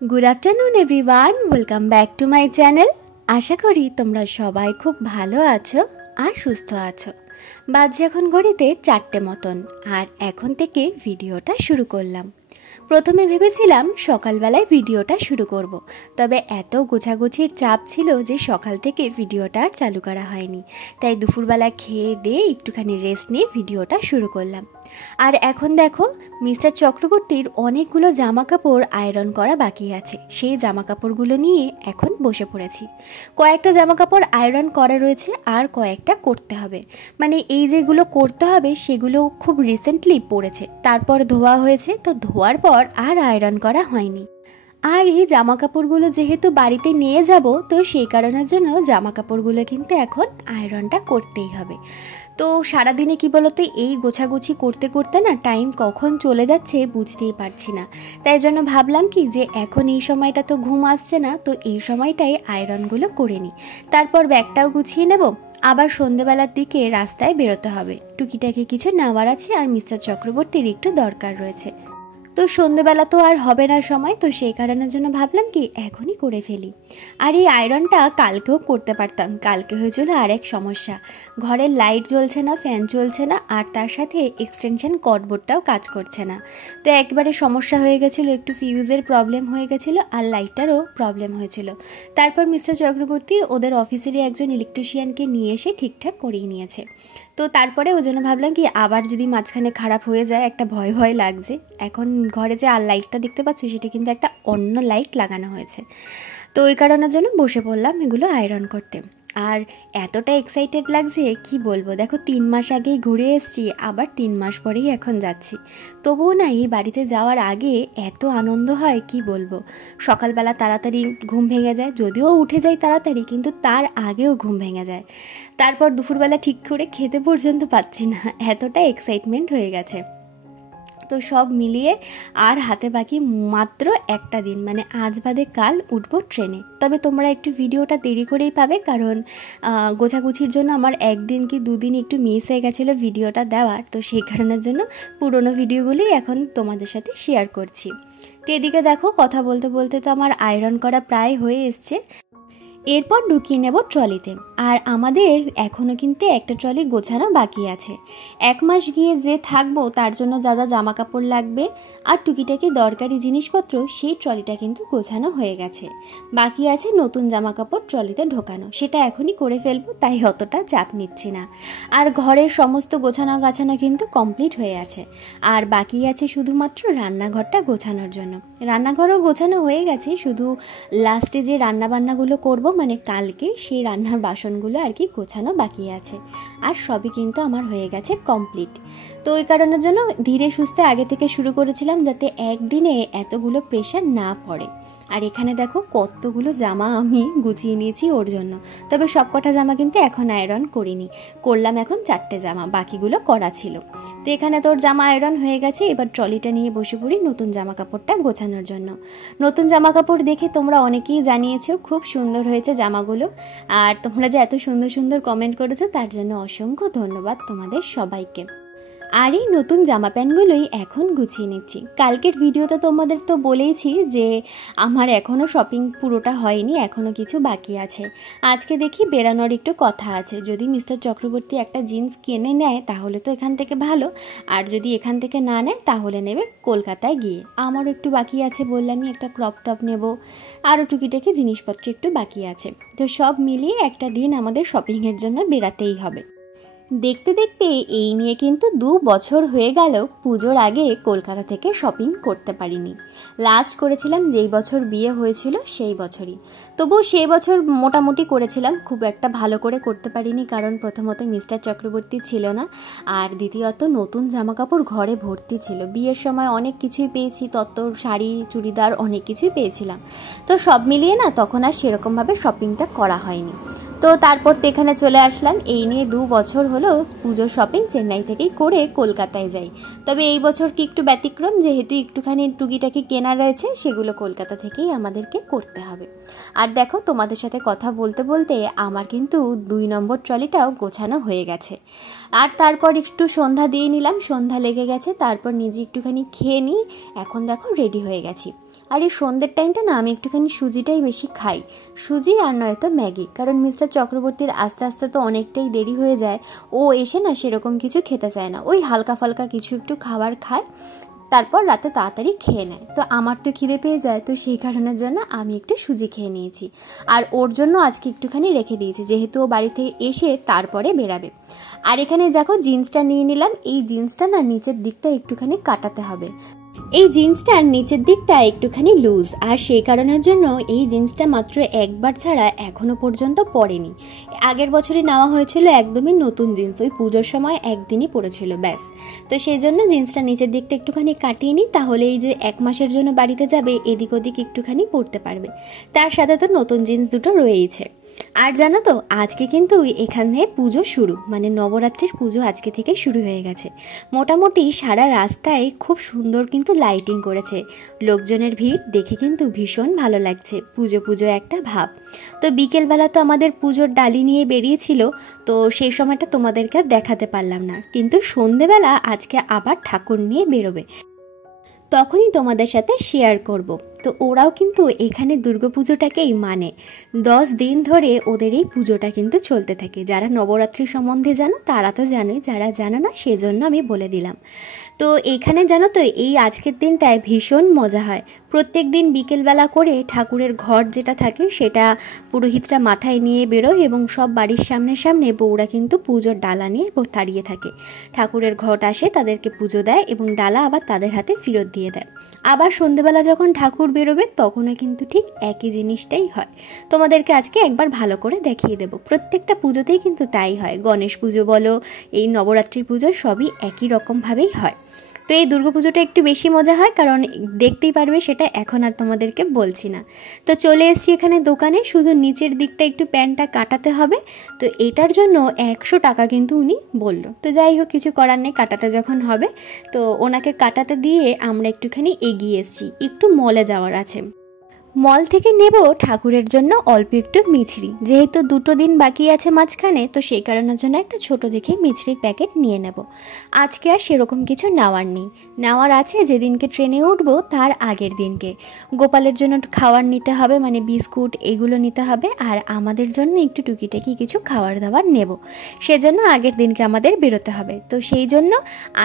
Good afternoon everyone, welcome back to my channel. आशा करी तोमरा सबाई खूब भालो आछो और सुस्थ आछो। बाजे एखन घड़ीते 4टे मतन और एखन थेके भिडियोटा शुरू करलाम। प्रथमे भेबेछिलाम सकालबेलाय भिडियोटा शुरू करब, तबे एत गोछागुछिर चाप छिलो जे सकाल थेके भिडियोटा आर चालू करा हयनि। ताई दुपुरबेला खेये दिये एकटुखानि रेस्ट निये भिडियोटा शुरू करलाम। और एखन देखो मिस्टर चक्रवर्तीर अनेकगुलो जामा कापड़ आयरन करा बाकी आछे, सेई जामा कापड़गुलो निये एखन बसे पड़ेछि। कयेकटा जामा कापड़ आयरन करा रयेछे और कयेकटा करते हबे, माने एई जेगुलो करते हबे सेगुलो खूब रिसेंटली पड़ेछे, तारपर धोया हयेछे, तो धोयार पर और आयरन करा हयनि। और ये जामा कापड़गुलो जेहेतु बाड़ीते निये जाबो, तो सेई कारणेर जोन्नो जामा कापड़गुलो किन्तु एखन आयरनटा करतेई हबे। तो सारा दिने कि बोलतो এই গোছাগুছি করতে করতে না টাইম কখন চলে যাচ্ছে বুঝতেই পারছি না। তাই জন্য ভাবলাম কি যে এখন এই সময়টা তো ঘুম আসছে না, তো এই সময়টাই আয়রনগুলো করে নিই, তারপর ব্যাগটাও গুছিয়ে নেব। আবার সন্ধ্যেবেলার দিকে রাস্তায় বেরোতে হবে, টুকিটাকি কিছু নেওয়ার আছে আর মিস্টার চক্রবর্তীর একটু দরকার রয়েছে। তো সন্ধ্যেবেলা তো আর হবে না সময়, তো সেই কারণের জন্য ভাবলাম কি এখনই করে ফেলি। আর এই আয়রনটা কালকেও করতে পারতাম, কালকে হয়েছিল আর এক সমস্যা, ঘরের লাইট জ্বলছে না, ফ্যান চলছে না, আর তার সাথে এক্সটেনশন কর্ডবোর্ডটাও কাজ করছে না। তো একবারে সমস্যা হয়ে গেছিলো, একটু ফিউজের প্রবলেম হয়ে গেছিলো আর লাইটটারও প্রবলেম হয়েছিল। তারপর মিস্টার চক্রবর্তীর ওদের অফিসেরই একজন ইলেকট্রিশিয়ানকে নিয়ে এসে ঠিকঠাক করিয়ে নিয়েছে। তো তারপরে ওই জন্য ভাবলাম কি আবার যদি মাঝখানে খারাপ হয়ে যায়, একটা ভয় ভয় লাগছে। এখন ঘরে যে আর লাইটটা দেখতে পাচ্ছ সেটা কিন্তু একটা অন্য লাইট লাগানো হয়েছে, তো ওই কারণের জন্য বসে পড়লাম এগুলো আয়রন করতে। আর এতটা এক্সাইটেড লাগছে কি বলবো, দেখো 3 মাস আগেই ঘুরে এসেছি, আবার 3 মাস পরেই এখন যাচ্ছি। তবুও না এই বাড়িতে যাওয়ার আগে এত আনন্দ হয় কি বলবো। সকালবেলা তাড়াতাড়ি ঘুম ভেঙে যায়, যদিও উঠে যাই তাড়াতাড়ি, কিন্তু তার আগেও ঘুম ভেঙে যায়। তারপর দুপুরবেলা ঠিক করে খেতে পর্যন্ত পাচ্ছি না, এতটা এক্সাইটমেন্ট হয়ে গেছে। তো সব মিলিয়ে আর হাতে বাকি মাত্র একটা দিন, মানে আজ বাদে কাল উঠবো ট্রেনে। তবে তোমরা একটু ভিডিওটা দেরি করেই পাবে, কারণ গোছাগুছির জন্য আমার একদিন কি 2 দিন একটু মিস হয়ে গেছিলো ভিডিওটা দেওয়ার, তো সেই কারণের জন্য পুরোনো ভিডিওগুলি এখন তোমাদের সাথে শেয়ার করছি। তো এদিকে দেখো কথা বলতে বলতে তো আমার আয়রন করা প্রায় হয়ে এসছে। এরপর ঢুকিয়ে নেব ট্রলিতে। আর আমাদের এখনও কিন্তু একটা ট্রলি গোছানো বাকি আছে। 1 মাস গিয়ে যে থাকবো তার জন্য যা যা জামা কাপড় লাগবে আর টুকিটাকি দরকারি জিনিসপত্র, সেই ট্রলিটা কিন্তু গোছানো হয়ে গেছে। বাকি আছে নতুন জামা কাপড় ট্রলিতে ঢোকানো, সেটা এখনই করে ফেলবো, তাই অতটা চাপ নিচ্ছি না। আর ঘরের সমস্ত গোছানো গাছানো কিন্তু কমপ্লিট হয়ে আছে। আর বাকি আছে শুধুমাত্র রান্নাঘরটা গোছানোর জন্য। রান্নাঘরও গোছানো হয়ে গেছে, শুধু লাস্টে যে রান্নাবান্নাগুলো করব, মানে কালকে, সেই রান্নার বাসনগুলো আর কি গোছানো বাকি আছে। আর সবই কিন্তু আমার হয়ে গেছে কমপ্লিট। তো ওই কারণের জন্য ধীরে সুস্থে আগে থেকে শুরু করেছিলাম, যাতে একদিনে এতগুলো প্রেশার না পড়ে। আর এখানে দেখো কতগুলো জামা আমি গুছিয়ে নিয়েছি ওর জন্য। তবে সব কটা জামা কিন্তু এখন আয়রন করিনি, করলাম এখন 4টে জামা, বাকিগুলো করা ছিল। তো এখানে তোর জামা আয়রন হয়ে গেছে, এবার ট্রলিটা নিয়ে বসে পড়ি নতুন জামা কাপড়টা গোছানোর জন্য। নতুন জামা কাপড় দেখে তোমরা অনেকেই জানিয়েছো খুব সুন্দর হয়েছে জামাগুলো, আর তোমরা যে এত সুন্দর সুন্দর কমেন্ট করেছো তার জন্য অসংখ্য ধন্যবাদ তোমাদের সবাইকে। আর এই নতুন জামা প্যান্টগুলোই এখন গুছিয়ে নিচ্ছি। কালকের ভিডিওতে তোমাদের তো বলেইছি যে আমার এখনও শপিং পুরোটা হয়নি, এখনও কিছু বাকি আছে। আজকে দেখি বেরানোর একটু কথা আছে, যদি মিস্টার চক্রবর্তী একটা জিন্স কিনে নেয় তাহলে তো এখান থেকে ভালো, আর যদি এখান থেকে না নেয় তাহলে নেবে কলকাতায় গিয়ে। আমারও একটু বাকি আছে, বললামই একটা ক্রপ টপ নেব, আরও টুকিটাকি জিনিসপত্র একটু বাকি আছে। তো সব মিলিয়ে একটা দিন আমাদের শপিংয়ের জন্য বেরাতেই হবে। দেখতে দেখতে এই নিয়ে কিন্তু 2 বছর হয়ে গেল পুজোর আগে কলকাতা থেকে শপিং করতে পারিনি। লাস্ট করেছিলাম যেই বছর বিয়ে হয়েছিল সেই বছরই। তবু সেই বছর মোটামুটি করেছিলাম, খুব একটা ভালো করে করতে পারিনি, কারণ প্রথমত মিস্টার চক্রবর্তী ছিল না, আর দ্বিতীয়ত নতুন জামাকাপড় ঘরে ভর্তি ছিল। বিয়ের সময় অনেক কিছুই পেয়েছি, তত্ত্বর, শাড়ি, চুড়িদার অনেক কিছুই পেয়েছিলাম। তো সব মিলিয়ে না তখন আর সেরকমভাবে শপিংটা করা হয়নি। তো তারপর তো এখানে চলে আসলাম। এই নিয়ে 2 বছর হলো পুজোর শপিং চেন্নাই থেকেই করে কলকাতায় যাই। তবে এই বছর কি একটু ব্যতিক্রম, যেহেতু একটুখানি টুকিটাকি কেনা রয়েছে, সেগুলো কলকাতা থেকেই আমাদেরকে করতে হবে। আর দেখো তোমাদের সাথে কথা বলতে বলতে আমার কিন্তু 2 নম্বর ট্রলিটাও গোছানো হয়ে গেছে। আর তারপর একটু সন্ধ্যা দিয়ে নিলাম, সন্ধ্যা লেগে গেছে, তারপর নিজে একটুখানি খেয়ে নিই। এখন দেখো রেডি হয়ে গেছি। আর এই সন্ধ্যের টাইমটা না আমি একটুখানি সুজিটাই বেশি খাই, সুজি আর নয়তো ম্যাগি, কারণ মিস্টার চক্রবর্তীর আস্তে আস্তে তো অনেকটাই দেরি হয়ে যায়, ও এসে না সেরকম কিছু খেতে চায় না, ওই হালকা ফালকা কিছু একটু খাবার খায়, তারপর রাতে তাড়াতাড়ি খেয়ে নেয়। তো আমার তো খিদে পেয়ে যায়, তো সেই কারণের জন্য আমি একটু সুজি খেয়ে নিয়েছি, আর ওর জন্য আজকে একটুখানি রেখে দিয়েছি, যেহেতু ও বাড়ি থেকে এসে তারপরে বেরাবে। আর এখানে দেখো জিন্সটা নিয়ে নিলাম, এই জিন্সটা না নিচের দিকটা একটুখানি কাটাতে হবে, এই জিন্সটার নিচের দিকটা একটুখানি লুজ, আর সেই কারণের জন্য এই জিন্সটা মাত্র একবার ছাড়া এখনো পর্যন্ত পরেনি। আগের বছরই নেওয়া হয়েছিল একদমই নতুন জিন্স, ওই পুজোর সময় একদিনই পরেছিল ব্যাস। তো সেই জন্য জিন্সটা নিচের দিকটা একটুখানি কাটিয়ে নিই, তাহলে এই যে 1 মাসের জন্য বাড়িতে যাবে এদিক ওদিক একটুখানি পরতে পারবে। তার সাথে তো নতুন জিন্স দুটো রয়েইছে। আর জানো তো আজকে কিন্তু এখানে পুজো শুরু, মানে নবরাত্রির পুজো আজকে থেকে শুরু হয়ে গেছে। মোটামুটি সারা রাস্তায় খুব সুন্দর কিন্তু লাইটিং করেছে, লোকজনের ভিড় দেখে কিন্তু ভীষণ ভালো লাগছে, পুজো পুজো একটা ভাব। তো বিকেলবেলা তো আমাদের পুজোর ডালি নিয়ে বেরিয়েছিল, তো সেই সময়টা তোমাদেরকে দেখাতে পারলাম না, কিন্তু সন্ধেবেলা আজকে আবার ঠাকুর নিয়ে বেরোবে, তখনই তোমাদের সাথে শেয়ার করব। তো ওরাও কিন্তু এখানে দুর্গাপুজোটাকেই মানে 10 দিন ধরে ওদের এই পুজোটা কিন্তু চলতে থাকে। যারা নবরাত্রি সম্বন্ধে জানো তারা তো জানোই, যারা জানো না সেজন্য আমি বলে দিলাম। তো এখানে জানো তো এই আজকের দিনটায় ভীষণ মজা হয়। প্রত্যেক দিন বিকেলবেলা করে ঠাকুরের ঘর যেটা থাকে সেটা পুরোহিতরা মাথায় নিয়ে বেরোয়, এবং সব বাড়ির সামনে সামনে বউরা কিন্তু পুজোর ডালা নিয়ে দাঁড়িয়ে থাকে। ঠাকুরের ঘট আসে, তাদেরকে পুজো দেয় এবং ডালা আবার তাদের হাতে ফেরত দিয়ে দেয়। আবার সন্ধেবেলা যখন ঠাকুর বেরোবে তখনও কিন্তু ঠিক একই জিনিসটাই হয়। তোমাদেরকে আজকে একবার ভালো করে দেখিয়ে দেব। প্রত্যেকটা পুজোতেই কিন্তু তাই হয়, গণেশ পুজো বলো, এই নবরাত্রি পুজো সবই একই রকমভাবেই হয়। তো এই দুর্গাপুজোটা একটু বেশি মজা হয়, কারণ দেখতেই পারবে সেটা এখন আর তোমাদেরকে বলছি না। তো চলে এসেছি এখানে দোকানে, শুধু নিচের দিকটা একটু প্যান্টটা কাটাতে হবে, তো এটার জন্য 100 টাকা কিন্তু উনি বললো। তো যাই হোক, কিছু করার নেই, কাটাতে যখন হবে তো ওনাকে কাটাতে দিয়ে আমরা একটুখানি এগিয়ে এসেছি, একটু মলে যাওয়ার আছে। মল থেকে নেব ঠাকুরের জন্য অল্প একটু মিছরি, যেহেতু 2 দিন বাকি আছে মাঝখানে, তো সেই কারণের জন্য একটা ছোট দেখে মিছরির প্যাকেট নিয়ে নেব। আজকে আর সেরকম কিছু নেওয়ার নেই, নেওয়ার আছে যেদিনকে ট্রেনে উঠবো তার আগের দিনকে। গোপালের জন্য খাবার নিতে হবে, মানে বিস্কুট এগুলো নিতে হবে, আর আমাদের জন্য একটু টুকিটাকি কিছু খাবার দাবার নেব, সেজন্য আগের দিনকে আমাদের বেরোতে হবে। তো সেই জন্য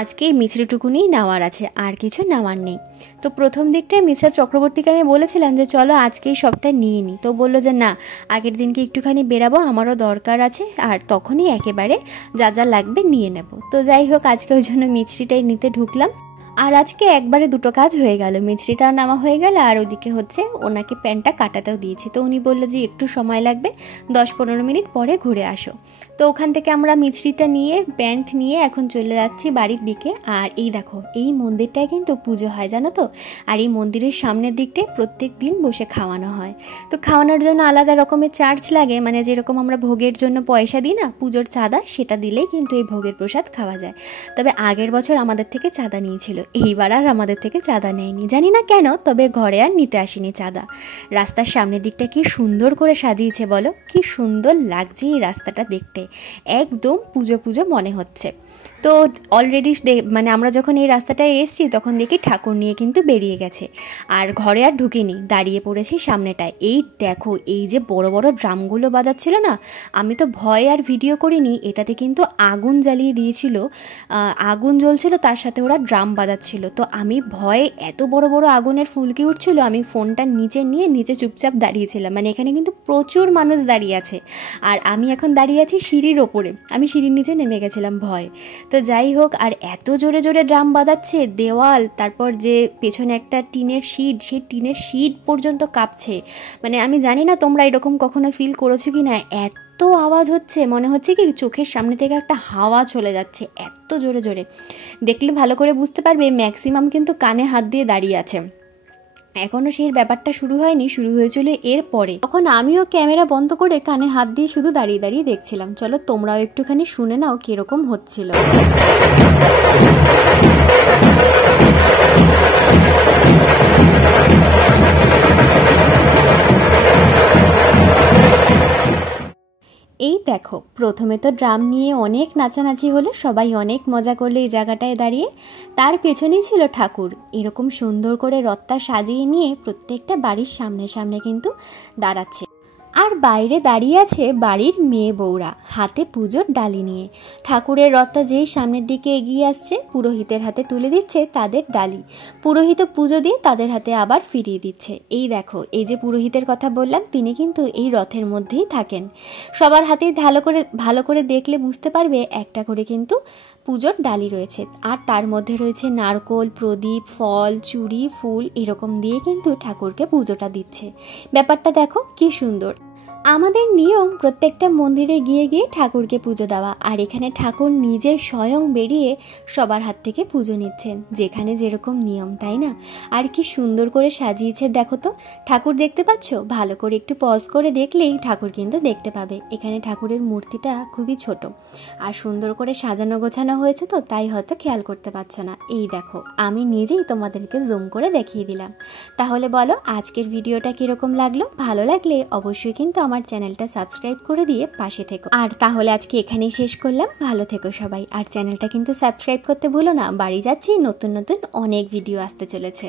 আজকে মিছরিটুকুনি নেওয়ার আছে, আর কিছু নেওয়ার নেই। তো প্রথম দিকটায় মিস্টার চক্রবর্তীকে আমি বলেছিলাম যে চলো আজকেই সবটা নিয়ে নিই, তো বললো যে না, আগের দিনকে একটুখানি বেরাবো, আমারও দরকার আছে, আর তখনই একেবারে যা যা লাগবে নিয়ে নেব। তো যাই হোক, আজকে ওই জন্য মিছরিটাই নিতে ঢুকলাম। আর আজকে একবারে 2টো কাজ হয়ে গেল, মিছরিটাও নেওয়া হয়ে গেল, আর ওদিকে হচ্ছে ওনাকে প্যান্টটা কাটাতেও দিয়েছি। তো উনি বললো যে একটু সময় লাগবে, 10-15 মিনিট পরে ঘুরে আসো। তো ওখান থেকে আমরা মিছরিটা নিয়ে প্যান্ট নিয়ে এখন চলে যাচ্ছি বাড়ির দিকে। আর এই দেখো, এই মন্দিরটায় কিন্তু পুজো হয় জানো তো, আর এই মন্দিরের সামনের দিকটায় প্রত্যেক দিন বসে খাওয়ানো হয়। তো খাওয়ানোর জন্য আলাদা রকমের চার্জ লাগে, মানে যেরকম আমরা ভোগের জন্য পয়সা দিই না, পুজোর চাঁদা, সেটা দিলেই কিন্তু এই ভোগের প্রসাদ খাওয়া যায়। তবে আগের বছর আমাদের থেকে চাঁদা নিয়েছিল, এইবার আর আমাদের থেকে চাঁদা নেয়নি, জানি না কেন, তবে ঘরে আর নিতে আসেনি চাঁদা। রাস্তার সামনের দিকটা কি সুন্দর করে সাজিয়েছে বলো, কি সুন্দর লাগছে এই রাস্তাটা দেখতে, একদম পুজো পুজো মনে হচ্ছে। তো অলরেডি মানে আমরা যখন এই রাস্তাটায় এসেছি তখন দেখি ঠাকুর নিয়ে কিন্তু বেরিয়ে গেছে, আর ঘরে আর ঢুকিনি, দাঁড়িয়ে পড়েছি সামনেটায়। এই দেখো, এই যে বড় বড় ড্রামগুলো বাজাচ্ছিল না, আমি তো ভয় আর ভিডিও করিনি, এটাতে কিন্তু আগুন জ্বালিয়ে দিয়েছিল, আগুন জ্বলছিল, তার সাথে ওরা ড্রাম বাজাচ্ছিল। তো আমি ভয়ে, এত বড় বড় আগুনের ফুলকি উঠছিল, আমি ফোনটা নিচে নিয়ে নিচে চুপচাপ দাঁড়িয়েছিলাম, মানে এখানে কিন্তু প্রচুর মানুষ দাঁড়িয়ে আছে, আর আমি এখন দাঁড়িয়ে আছি সিঁড়ির ওপরে, আমি সিঁড়ির নিচে নেমে গেছিলাম ভয়। তো যাই হোক, আর এত জোরে জোরে ড্রাম বাজাচ্ছে, দেওয়াল, তারপর যে পেছনে একটা টিনের শিট, সেই টিনের শিট পর্যন্ত কাঁপছে। মানে আমি জানি না তোমরা এরকম কখনো ফিল করেছো কি না, এত আওয়াজ হচ্ছে, মনে হচ্ছে কি চোখের সামনে থেকে একটা হাওয়া চলে যাচ্ছে, এত জোরে জোরে। দেখলে ভালো করে বুঝতে পারবে, ম্যাক্সিমাম কিন্তু কানে হাত দিয়ে দাঁড়িয়ে আছে, এখনও সেই ব্যাপারটা শুরু হয়নি, শুরু হয়েছিল এর পরে। তখন আমিও ক্যামেরা বন্ধ করে কানে হাত দিয়ে শুধু দাঁড়িয়ে দাঁড়িয়ে দেখছিলাম। চলো তোমরাও একটুখানি শুনে নাও কিরকম হচ্ছিল। এই দেখো, প্রথমে তো ড্রাম নিয়ে অনেক নাচানাচি হলো, সবাই অনেক মজা করলো এই জায়গাটায় দাঁড়িয়ে। তার পেছনেই ছিল ঠাকুর, এরকম সুন্দর করে রথটা সাজিয়ে নিয়ে প্রত্যেকটা বাড়ির সামনে সামনে কিন্তু দাঁড়াচ্ছে। আর বাইরে দাঁড়িয়ে আছে বাড়ির মেয়ে বউরা, হাতে পুজোর ডালি নিয়ে। ঠাকুরের রথটা যেই সামনের দিকে এগিয়ে আসছে, পুরোহিতের হাতে তুলে দিচ্ছে তাদের ডালি। পুরোহিত পুজো দিয়ে তাদের হাতে আবার ফিরিয়ে দিচ্ছে। এই দেখো, এই যে পুরোহিতের কথা বললাম, তিনি কিন্তু এই রথের মধ্যেই থাকেন। সবার হাতেই ভালো করে দেখলে বুঝতে পারবে একটা করে কিন্তু পুজোর ডালি রয়েছে, আর তার মধ্যে রয়েছে নারকোল, প্রদীপ, ফল, চুড়ি, ফুল, এরকম দিয়ে কিন্তু ঠাকুরকে পুজোটা দিচ্ছে। ব্যাপারটা দেখো কি সুন্দর। আমাদের নিয়ম প্রত্যেকটা মন্দিরে গিয়ে গিয়ে ঠাকুরকে পুজো দেওয়া, আর এখানে ঠাকুর নিজে স্বয়ং বেরিয়ে সবার হাত থেকে পুজো নিচ্ছেন, যেখানে যেরকম নিয়ম, তাই না? আর কি সুন্দর করে সাজিয়েছে দেখো তো। ঠাকুর দেখতে পাচ্ছ? ভালো করে একটু পজ করে দেখলেই ঠাকুর কিন্তু দেখতে পাবে। এখানে ঠাকুরের মূর্তিটা খুবই ছোট আর সুন্দর করে সাজানো গোছানো হয়েছে, তো তাই হয়তো খেয়াল করতে পারছো না। এই দেখো, আমি নিজেই তোমাদেরকে জুম করে দেখিয়ে দিলাম। তাহলে বলো আজকের ভিডিওটা কিরকম লাগলো? ভালো লাগলে অবশ্যই কিন্তু আমার চ্যানেলটা সাবস্ক্রাইব করে দিয়ে পাশে থেকো। আর তাহলে আজকে এখানেই শেষ করলাম। ভালো থেকো সবাই, আর চ্যানেলটা কিন্তু সাবস্ক্রাইব করতে ভুলো না। বাড়ি যাচ্ছি, নতুন নতুন অনেক ভিডিও আসতে চলেছে।